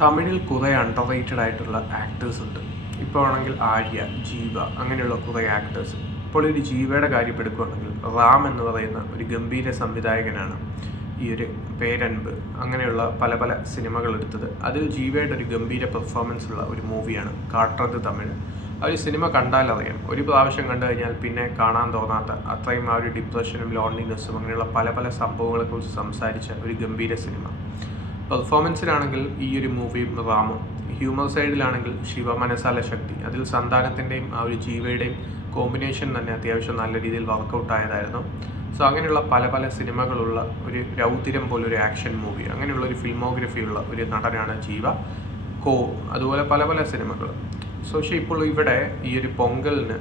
തമിഴിൽ കുറേ under rated ആയിട്ടുള്ള ആക്ടേഴ്സ് ഉണ്ട്. ഇപ്പോൾ ആണെങ്കിൽ ആര്യ, ജീവ അങ്ങനെയുള്ള കുറേ ആക്ടേഴ്സ്. ഇപ്പോൾ ഒരു ജീവയുടെ കാര്യം എടുക്കുകയാണെങ്കിൽ റാം എന്ന് പറയുന്ന ഒരു ഗംഭീര സംവിധായകനാണ് ഈ ഒരു പേരൻപ് അങ്ങനെയുള്ള പല പല സിനിമകൾ എടുത്തത്. അതിൽ ജീവയുടെ ഒരു ഗംഭീര പെർഫോമൻസ് ഉള്ള ഒരു മൂവിയാണ് കാട്ടത് തമിഴ്. ആ ഒരു സിനിമ കണ്ടാലറിയാം, ഒരു പ്രാവശ്യം കണ്ടു കഴിഞ്ഞാൽ പിന്നെ കാണാൻ തോന്നാത്ത അത്രയും ആ ഒരു ഡിപ്രഷനും ലോൺലിനെസ്സും അങ്ങനെയുള്ള പല പല സംഭവങ്ങളെക്കുറിച്ച് സംസാരിച്ച ഒരു ഗംഭീര സിനിമ. പെർഫോമൻസിലാണെങ്കിൽ ഈ ഒരു മൂവിയും റാമും, ഹ്യൂമർ സൈഡിലാണെങ്കിൽ ശിവ മനസാല ശക്തി, അതിൽ സന്താനത്തിൻ്റെയും ആ ഒരു ജീവയുടെയും കോമ്പിനേഷൻ തന്നെ അത്യാവശ്യം നല്ല രീതിയിൽ വർക്കൗട്ട് ആയതായിരുന്നു. സോ അങ്ങനെയുള്ള പല പല സിനിമകളുള്ള ഒരു രൗദ്രം പോലൊരു ആക്ഷൻ മൂവി, അങ്ങനെയുള്ള ഒരു ഫിൽമോഗ്രഫിയുള്ള ഒരു നടനാണ് ജീവ. അതുപോലെ പല പല സിനിമകൾ. സോ പക്ഷേ ഇപ്പോൾ ഇവിടെ ഈ ഒരു പൊങ്കലിന്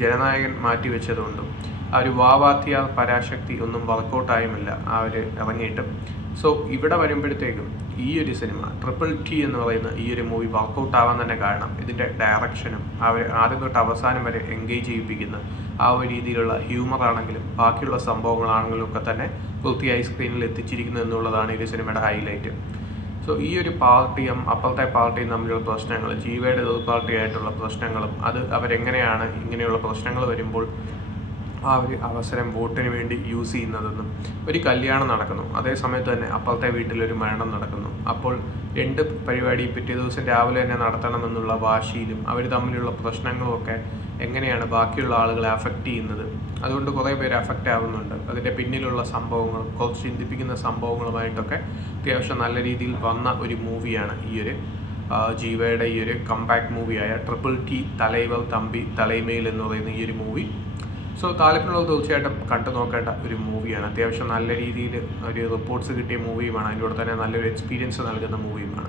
ജനനായകൻ മാറ്റിവെച്ചതുകൊണ്ടും ആ ഒരു വാവാത്തിയ പരാശക്തി ഒന്നും വർക്കൗട്ടായുമില്ല ആ ഒരു ഇറങ്ങിയിട്ടും. സോ ഇവിടെ വരുമ്പോഴത്തേക്കും ഈ ഒരു സിനിമ ട്രിപ്പിൾ എന്ന് പറയുന്ന ഈ ഒരു മൂവി വർക്കൗട്ട് ആവാൻ തന്നെ കാരണം ഇതിൻ്റെ ഡയറക്ഷനും ആ ഒരു ആദ്യം തൊട്ട് അവസാനം വരെ എൻഗേജ് ചെയ്യിപ്പിക്കുന്ന ആ ഒരു രീതിയിലുള്ള ഹ്യൂമർ ആണെങ്കിലും ബാക്കിയുള്ള സംഭവങ്ങളാണെങ്കിലും ഒക്കെ തന്നെ വൃത്തിയായി സ്ക്രീനിൽ എത്തിച്ചിരിക്കുന്നു എന്നുള്ളതാണ് ഈ ഒരു സിനിമയുടെ ഹൈലൈറ്റ്. സോ ഈ ഒരു പാർട്ടിയും അപ്പുറത്തെ പാർട്ടിയും തമ്മിലുള്ള പ്രശ്നങ്ങൾ, ജീവയുടെ എതിർ പാർട്ടിയായിട്ടുള്ള പ്രശ്നങ്ങളും, അത് അവരെങ്ങനെയാണ് ഇങ്ങനെയുള്ള പ്രശ്നങ്ങൾ വരുമ്പോൾ ആ ഒരു അവസരം വോട്ടിന് വേണ്ടി യൂസ് ചെയ്യുന്നതെന്നും. ഒരു കല്യാണം നടക്കുന്നു, അതേ സമയത്ത് തന്നെ അപ്പുറത്തെ വീട്ടിലൊരു മരണം നടക്കുന്നു. അപ്പോൾ രണ്ട് പരിപാടി പിറ്റേ ദിവസം രാവിലെ തന്നെ നടത്തണമെന്നുള്ള വാശിയിലും അവർ തമ്മിലുള്ള പ്രശ്നങ്ങളുമൊക്കെ എങ്ങനെയാണ് ബാക്കിയുള്ള ആളുകളെ അഫക്റ്റ് ചെയ്യുന്നത്. അതുകൊണ്ട് കുറേ പേര് അഫക്റ്റ് ആവുന്നുണ്ട്. അതിൻ്റെ പിന്നിലുള്ള സംഭവങ്ങളും കുറച്ച് ചിന്തിപ്പിക്കുന്ന സംഭവങ്ങളുമായിട്ടൊക്കെ അത്യാവശ്യം നല്ല രീതിയിൽ വന്ന ഒരു മൂവിയാണ് ഈ ഒരു ജീവയുടെ ഈ ഒരു കംബാക്ക് മൂവിയായ ട്രിപ്പിൾ ടി തലൈവർ തമ്പി തലൈമയിൽ എന്ന് പറയുന്ന ഈ ഒരു മൂവി. സോ താല്പര്യമുള്ളത് തീർച്ചയായിട്ടും കണ്ടു നോക്കേണ്ട ഒരു മൂവിയാണ്. അത്യാവശ്യം നല്ല രീതിയിൽ ഒരു റിപ്പോർട്ട്സ് കിട്ടിയ മൂവിയുമാണ്. അതിൻ്റെ കൂടെ തന്നെ നല്ലൊരു എക്സ്പീരിയൻസ് നൽകുന്ന മൂവിയുമാണ്.